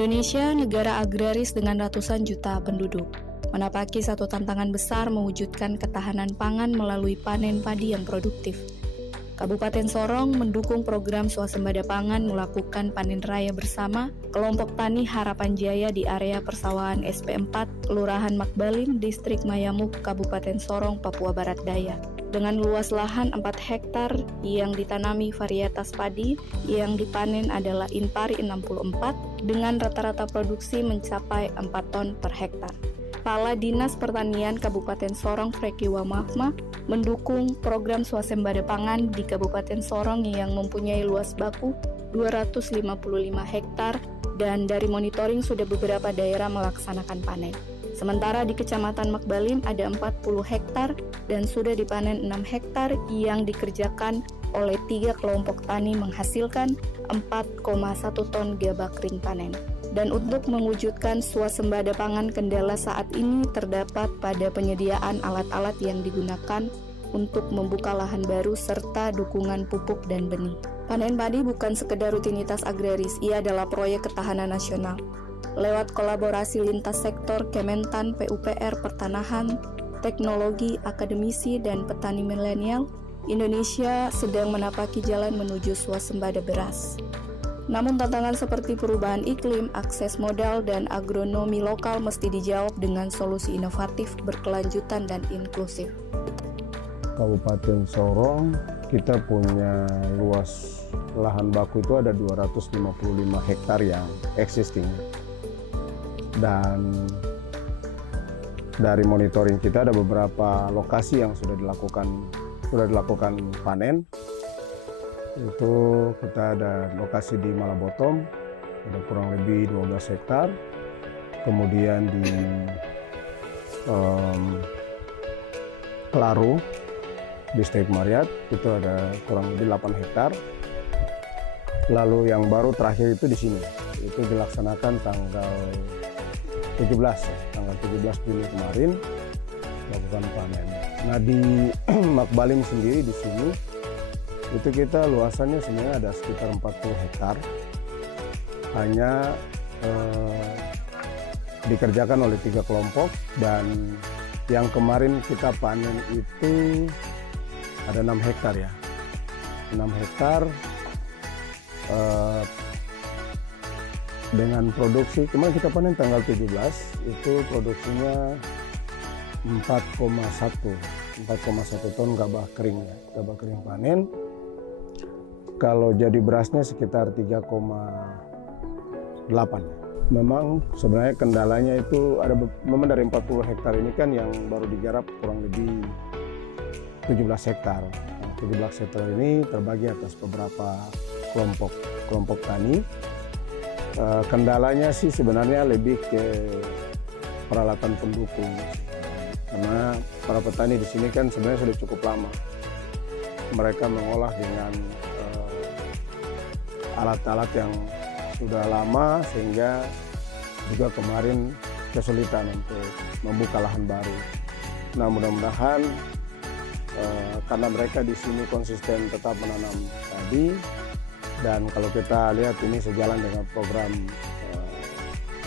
Indonesia, negara agraris dengan ratusan juta penduduk, menapaki satu tantangan besar mewujudkan ketahanan pangan melalui panen padi yang produktif. Kabupaten Sorong mendukung program swasembada pangan melakukan panen raya bersama kelompok tani Harapan Jaya di area persawahan SP4, Kelurahan Makbalim, Distrik Mayamuk, Kabupaten Sorong, Papua Barat Daya. Dengan luas lahan 4 hektar yang ditanami varietas padi, yang dipanen adalah Inpari 64 dengan rata-rata produksi mencapai 4 ton per hektar. Kepala Dinas Pertanian Kabupaten Sorong Frekiwa Mahma mendukung program swasembada pangan di Kabupaten Sorong yang mempunyai luas baku 255 hektar dan dari monitoring sudah beberapa daerah melaksanakan panen. Sementara di Kecamatan Makbalim ada 40 hektar dan sudah dipanen 6 hektar yang dikerjakan oleh 3 kelompok tani menghasilkan 4,1 ton gabah kering panen. Dan untuk mewujudkan swasembada pangan, kendala saat ini terdapat pada penyediaan alat-alat yang digunakan untuk membuka lahan baru serta dukungan pupuk dan benih. Panen padi bukan sekedar rutinitas agraris, ia adalah proyek ketahanan nasional. Lewat kolaborasi lintas sektor Kementan, PUPR, Pertanahan, Teknologi, Akademisi, dan petani milenial, Indonesia sedang menapaki jalan menuju swasembada beras. Namun tantangan seperti perubahan iklim, akses modal, dan agronomi lokal mesti dijawab dengan solusi inovatif, berkelanjutan, dan inklusif. Kabupaten Sorong, kita punya luas lahan baku itu ada 255 hektar yang existing. Dan dari monitoring kita ada beberapa lokasi yang sudah dilakukan panen. Itu kita ada lokasi di Malabotom, ada kurang lebih 12 hektar. Kemudian di Kelaru, Distrik Mariat, itu ada kurang lebih 8 hektar. Lalu yang baru terakhir itu di sini, itu dilaksanakan tanggal 17 Juli kemarin, melakukan panen. Nah di Makbalim sendiri di sini, itu kita luasannya sebenarnya ada sekitar 40 hektar. Hanya dikerjakan oleh 3 kelompok, dan yang kemarin kita panen itu ada 6 hektar ya. 6 hektar dengan produksi, kemarin kita panen tanggal 17, itu produksinya 4,1 ton gabah kering ya, gabah kering panen. Kalau jadi berasnya sekitar 3,8. Memang sebenarnya kendalanya itu ada, memang dari 40 hektar ini kan yang baru digarap kurang lebih 17 hektar. Nah, 17 hektar ini terbagi atas beberapa kelompok tani. Kendalanya sih sebenarnya lebih ke peralatan pendukung. Karena para petani di sini kan sebenarnya sudah cukup lama. Mereka mengolah dengan alat-alat yang sudah lama, sehingga juga kemarin kesulitan untuk membuka lahan baru. Nah mudah-mudahan karena mereka di sini konsisten tetap menanam padi, dan kalau kita lihat ini sejalan dengan program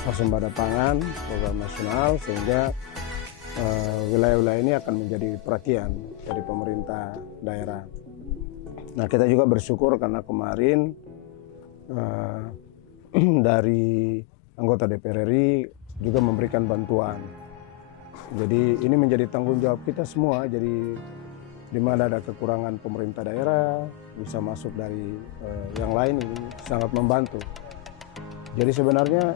swasembada pangan, program nasional, sehingga wilayah-wilayah ini akan menjadi perhatian dari pemerintah daerah. Nah kita juga bersyukur karena kemarin dari anggota DPR RI juga memberikan bantuan. Jadi ini menjadi tanggung jawab kita semua. Jadi di mana ada kekurangan pemerintah daerah bisa masuk dari yang lain, ini sangat membantu. Jadi sebenarnya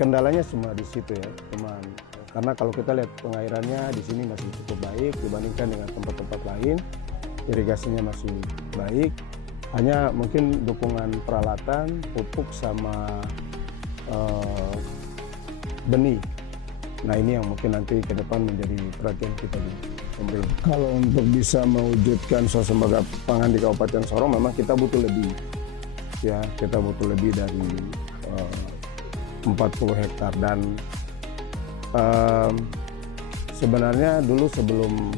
kendalanya semua di situ ya, teman. Karena kalau kita lihat pengairannya di sini masih cukup baik dibandingkan dengan tempat-tempat lain, irigasinya masih baik. Hanya mungkin dukungan peralatan, pupuk sama benih. Nah ini yang mungkin nanti ke depan menjadi perhatian kita di pemerintah. Kalau untuk bisa mewujudkan swasembada pangan di Kabupaten Sorong, memang kita butuh lebih. Ya, kita butuh lebih dari 40 hektar. Dan sebenarnya dulu sebelum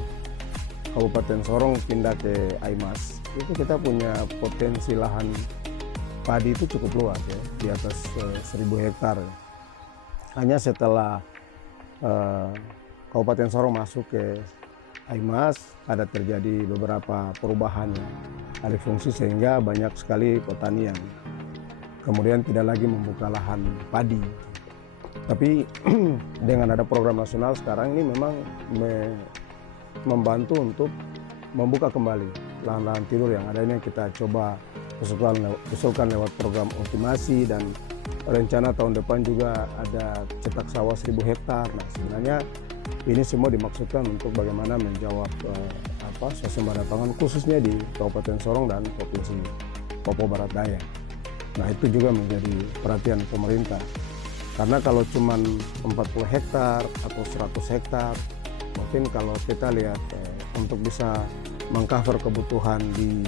Kabupaten Sorong pindah ke AIMAS, itu kita punya potensi lahan padi itu cukup luas ya, di atas 1.000 hektar. Hanya setelah Kabupaten Sorong masuk ke AIMAS, ada terjadi beberapa perubahan alih fungsi sehingga banyak sekali petani yang kemudian tidak lagi membuka lahan padi. Tapi dengan ada program nasional sekarang ini memang membantu untuk membuka kembali lahan-lahan tidur yang ada ini. Kita coba usulkan lewat program optimasi, dan rencana tahun depan juga ada cetak sawah 1.000 hektar. Nah, sebenarnya ini semua dimaksudkan untuk bagaimana menjawab swasembada pangan khususnya di Kabupaten Sorong dan Provinsi Papua Barat Daya. Nah, itu juga menjadi perhatian pemerintah. Karena kalau cuma 40 hektar atau 100 hektar, mungkin kalau kita lihat untuk bisa mengcover kebutuhan di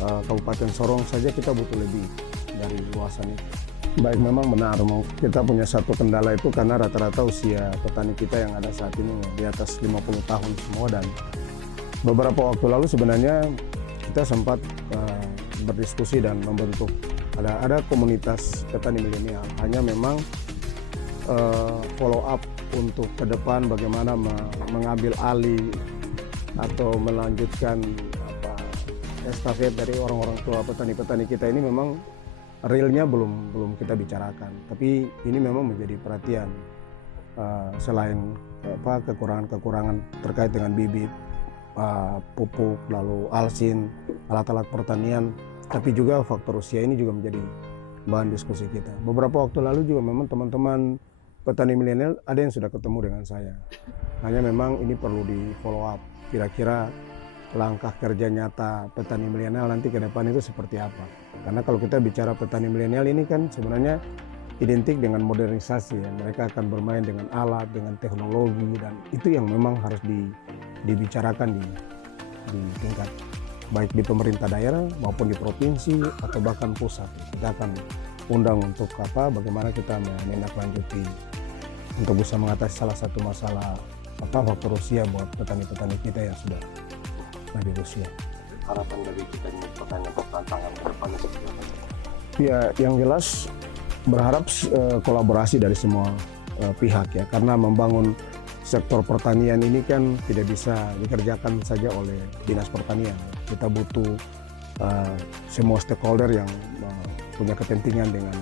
Kabupaten Sorong saja kita butuh lebih dari luasan itu. Baik, memang benar, kita punya satu kendala itu karena rata-rata usia petani kita yang ada saat ini di atas 50 tahun semua, dan beberapa waktu lalu sebenarnya kita sempat berdiskusi dan membentuk ada komunitas petani milenial. Hanya memang follow up untuk ke depan bagaimana mengambil alih atau melanjutkan estafet dari orang-orang tua petani-petani kita ini memang realnya belum kita bicarakan. Tapi ini memang menjadi perhatian selain kekurangan-kekurangan terkait dengan bibit, pupuk, lalu alsin, alat-alat pertanian, tapi juga faktor usia ini juga menjadi bahan diskusi kita. Beberapa waktu lalu juga memang teman-teman petani milenial ada yang sudah ketemu dengan saya. Hanya memang ini perlu di follow up. Kira-kira langkah kerja nyata petani milenial nanti ke depan itu seperti apa? Karena kalau kita bicara petani milenial ini kan sebenarnya identik dengan modernisasi ya. Mereka akan bermain dengan alat, dengan teknologi, dan itu yang memang harus dibicarakan di tingkat baik di pemerintah daerah maupun di provinsi atau bahkan pusat. Kita akan undang untuk bagaimana kita menindaklanjuti untuk bisa mengatasi salah satu masalah faktor usia buat petani-petani kita yang sudah lebih usia. Harapan dari kita ini pertanyaan tantangan ke depannya seperti apa? Ya, yang jelas berharap kolaborasi dari semua pihak ya, karena membangun sektor pertanian ini kan tidak bisa dikerjakan saja oleh Dinas Pertanian. Kita butuh semua stakeholder yang punya kepentingan dengan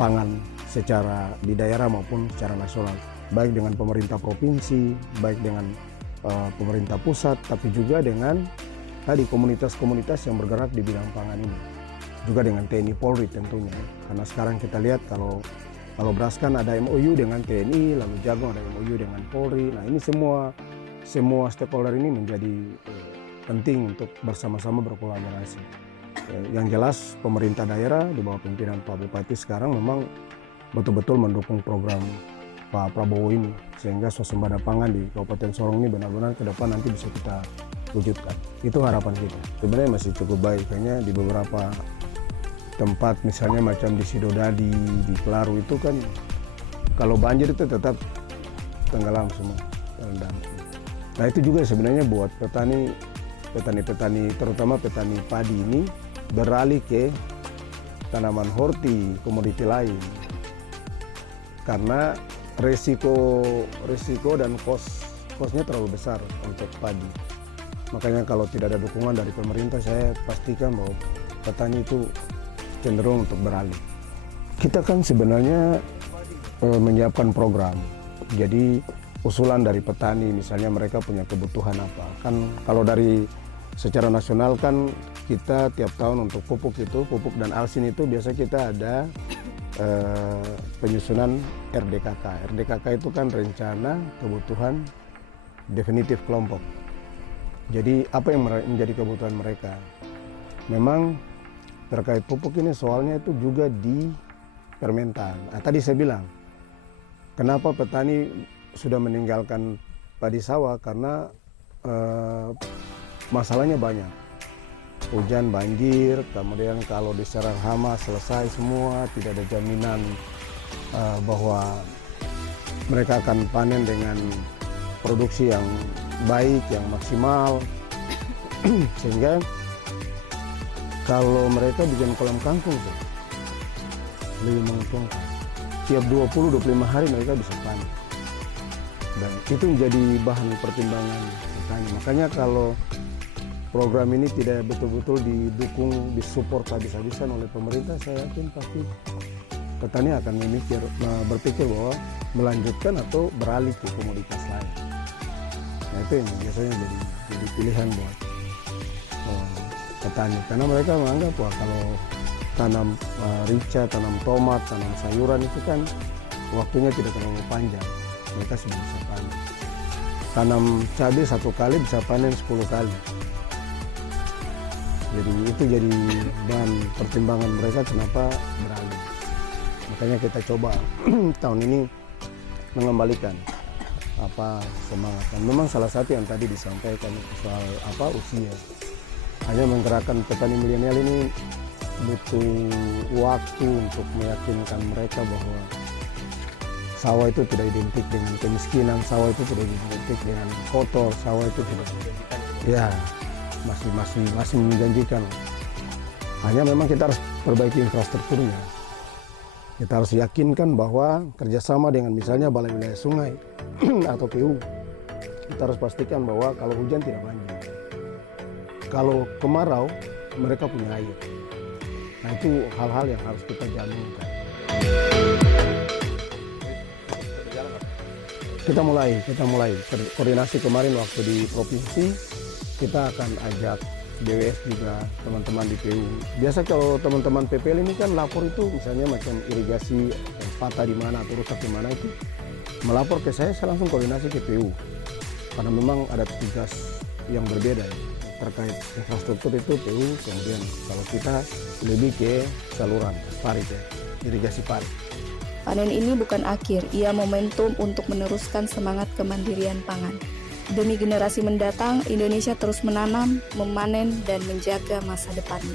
pangan secara di daerah maupun secara nasional, baik dengan pemerintah provinsi, baik dengan pemerintah pusat, tapi juga dengan tadi komunitas-komunitas yang bergerak di bidang pangan ini, juga dengan TNI Polri tentunya. Karena sekarang kita lihat kalau beras kan ada MOU dengan TNI, lalu jagung ada MOU dengan Polri. Nah, ini semua stakeholder ini menjadi penting untuk bersama-sama berkolaborasi. Yang jelas pemerintah daerah di bawah pimpinan Pak Bupati sekarang memang betul-betul mendukung program Pak Prabowo ini, sehingga swasembada pangan di Kabupaten Sorong ini benar-benar ke depan nanti bisa kita wujudkan. Itu harapan kita. Sebenarnya masih cukup baik, kayaknya di beberapa tempat misalnya macam di Sidodadi, di Kelaru itu kan kalau banjir itu tetap tenggelam semua, rendam. Nah, itu juga sebenarnya buat petani terutama petani padi ini beralih ke tanaman horti, komoditi lain. Karena resiko dan kosnya terlalu besar untuk padi. Makanya kalau tidak ada dukungan dari pemerintah, saya pastikan bahwa petani itu cenderung untuk beralih. Kita kan sebenarnya menyiapkan program. Jadi usulan dari petani, misalnya mereka punya kebutuhan apa. Kan kalau dari secara nasional kan kita tiap tahun untuk pupuk dan alsin itu biasa kita ada penyusunan RDKK. RDKK itu kan rencana kebutuhan definitif kelompok. Jadi apa yang menjadi kebutuhan mereka? Memang terkait pupuk ini soalnya itu juga di Permentan. Nah, tadi saya bilang, kenapa petani sudah meninggalkan padi sawah? Karena masalahnya banyak. Hujan, banjir, kemudian kalau diserang hama selesai semua, tidak ada jaminan bahwa mereka akan panen dengan produksi yang baik, yang maksimal. Sehingga Kalau mereka bikin kolam kangkung tuh, lebih menguntungkan. Tiap 20-25 hari mereka bisa panen. Dan itu menjadi bahan pertimbangan petani. Makanya kalau program ini tidak betul-betul didukung, disupport habis-habisan oleh pemerintah, saya yakin pasti petani akan berpikir bahwa melanjutkan atau beralih ke komoditas lain. Nah itu yang biasanya jadi pilihan buat petani, karena mereka menganggap bahwa kalau tanam rica, tanam tomat, tanam sayuran itu kan waktunya tidak terlalu panjang, mereka sudah bisa panen. Tanam cabai 1 kali bisa panen 10 kali. Jadi itu jadi bahan pertimbangan mereka kenapa beralih. Makanya kita coba tahun ini mengembalikan semangat. Dan memang salah satu yang tadi disampaikan soal usia. Hanya menggerakkan petani milenial ini butuh waktu untuk meyakinkan mereka bahwa sawah itu tidak identik dengan kemiskinan, sawah itu tidak identik dengan kotor, sawah itu tidak, ya masih menjanjikan. Hanya memang kita harus perbaiki infrastrukturnya. Kita harus yakinkan bahwa kerjasama dengan misalnya Balai Wilayah Sungai atau PU, kita harus pastikan bahwa kalau hujan tidak banjir. Kalau kemarau, mereka punya air. Nah itu hal-hal yang harus kita jaminkan. Kita mulai koordinasi kemarin waktu di provinsi, kita akan ajak BWS juga, teman-teman di PU. Biasa kalau teman-teman PPL ini kan lapor itu misalnya macam irigasi yang patah di mana atau rusak di mana itu melapor ke saya langsung koordinasi ke PU. Karena memang ada tugas yang berbeda ya. Terkait infrastruktur itu PU, kemudian kalau kita lebih ke saluran parit ya, irigasi parit. Panen ini bukan akhir, ia momentum untuk meneruskan semangat kemandirian pangan. Demi generasi mendatang, Indonesia terus menanam, memanen, dan menjaga masa depannya.